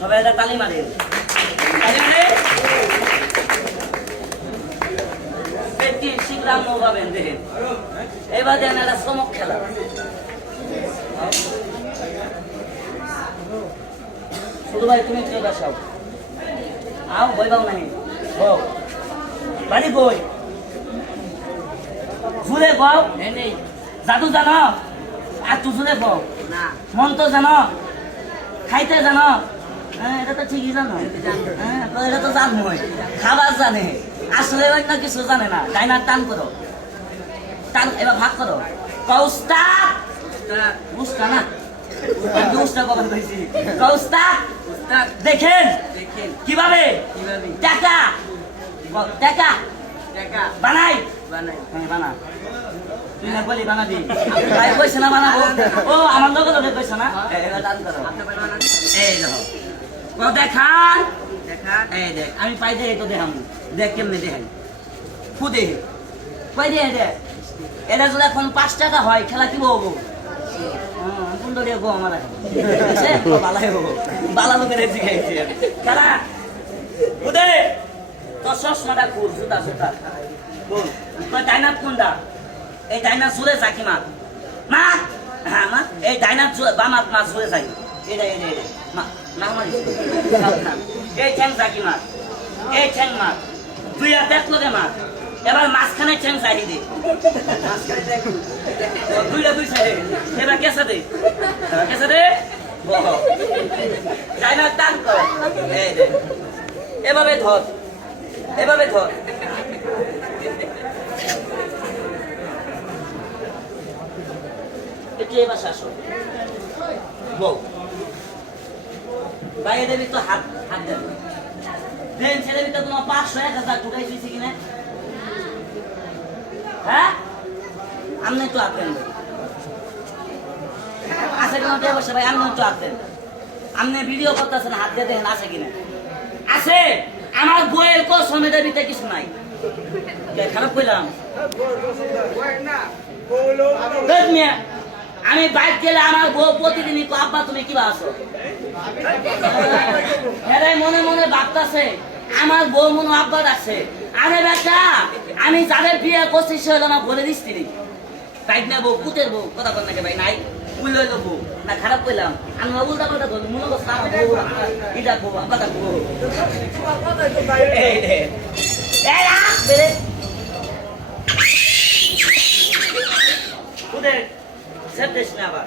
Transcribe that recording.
সবাই একটা তালি মারে শিখলাম পাবেন দেখেন এবার দেন একটা চমক খেলা শুধু ভাই তুমি কেউ বাসাও আও বই পাও নাই বাড়ি বই ঝুলে পাও নেই জাদু জানো আর তুই ঝুলে পাও না মন্ত্র জানো খাইতে জানো হ্যাঁ এটা তো ঠিকই জানো হ্যাঁ তো এটা তো জানবই খাবার জানে আসলে অন্য কিছু জানে না ডাইনার টান করো টান এবার ভাগ করো কৌস্তা বুঝতা না দেখেন কিভাবে টাকা টাকা বানাই বানা তুই না বলি বানাবি ভাই কইছে না বানাবো ও আমার লোক লোকে কইছে না এই দেখো দেখান এই দেখ আমি পাই দেখ তো দেখাম দেখ কেমনে দেখাই খুদে কই দিয়ে দেখ এটা যদি এখন 5 টাকা হয় খেলা কি হবো সুন্দরী গো আমার বালাই হবো বালা লোকের শিখাইছি তারা খুদে তোর চশমাটা খুল জুতা জুতা বল তোর ডাইনার কোনটা এই ডাইনার জুড়ে চাকি মাছ মাছ হ্যাঁ মা এই ডাইনার বামাত মাছ জুড়ে চাকি এটা না মারিস এই ঠ্যাং চাকি মাছ এই ঠ্যাং মাছ তুই আর দেখলো রে মাছ এবার মাঝখানে ঠ্যাং চাহি দে দুইটা দুই সাইডে এবার কেসে দে কেসে দে ডাইনার টান কর এই দে এভাবে ধর এভাবে ধর একটু এবার শাসন বউ বাইরে দেবি তো হাত হাত দেবে ট্রেন ছেড়ে দিতে তোমার 500-1000 ঢুকাই দিয়েছি কিনা হ্যাঁ আপনি একটু হাত দেন আছে কেন বসে ভাই আপনি একটু হাত দেন আপনি ভিডিও করতেছেন হাত দিয়ে দেখেন আছে কিনা আছে আমার বইয়ের কসমের ভিতরে কিছু নাই খারাপ কইলাম আমি বাইক গেলে আমার বউ প্রতিদিনই আব্বা তুমি কি আছো এরাই মনে মনে ভাবতেছে আমার বউ মনে আব্বা আছে আরে বেটা আমি যাদের বিয়ে করছি সে হলো না বলে দিস তিনি বাইক না বউ পুতের বউ কথা বল নাকি ভাই নাই উল হইল বউ না খারাপ কইলাম আমি উল্টা পাল্টা বল মনে করছি আমার বউ এটা বউ আব্বা বউ এই রাখ বেরে পুতের সেট দেশ না আবার